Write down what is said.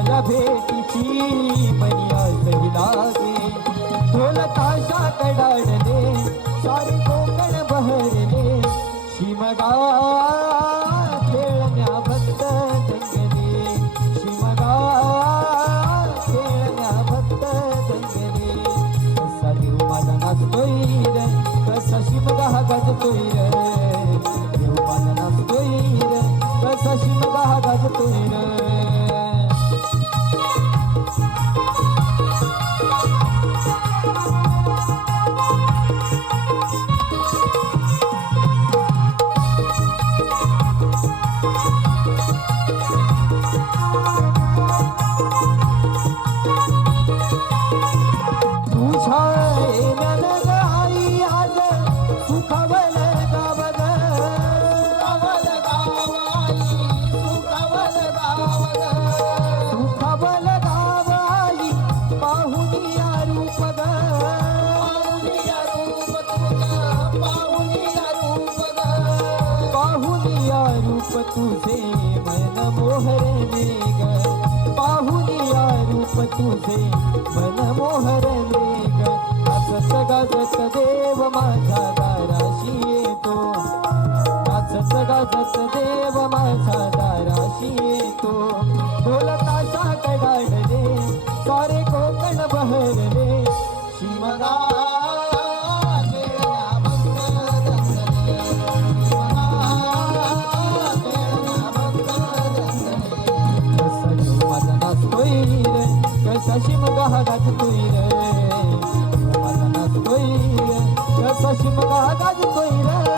माझ्या भेटीची मनी असही लागे ढोल ताशा कडाडले सारे कोकण बहरले शिमगा खेळण्या भक्त दंगले शिमगा खेळण्या भक्त दंगले कसा देव माझा नाचतोय रे कसा शिमगा गाजतोय रे देव माझा नाचतोय रे कसा शिमगा गाजतोय रे तुझे मन मोहरले ग पाहुनिया रूप तुझे मन मोहरले ग नाचत गाजत देव माझ्या दाराशी येतो नाचत गाजत देव माझ्या दाराशी येतो ढोल ताशा कडाडले सारे कोकण बहरले शिमगा कसा शिमगा गाजतोय रे माझा नाचतोय रे कसा शिमगा गाजतोय रे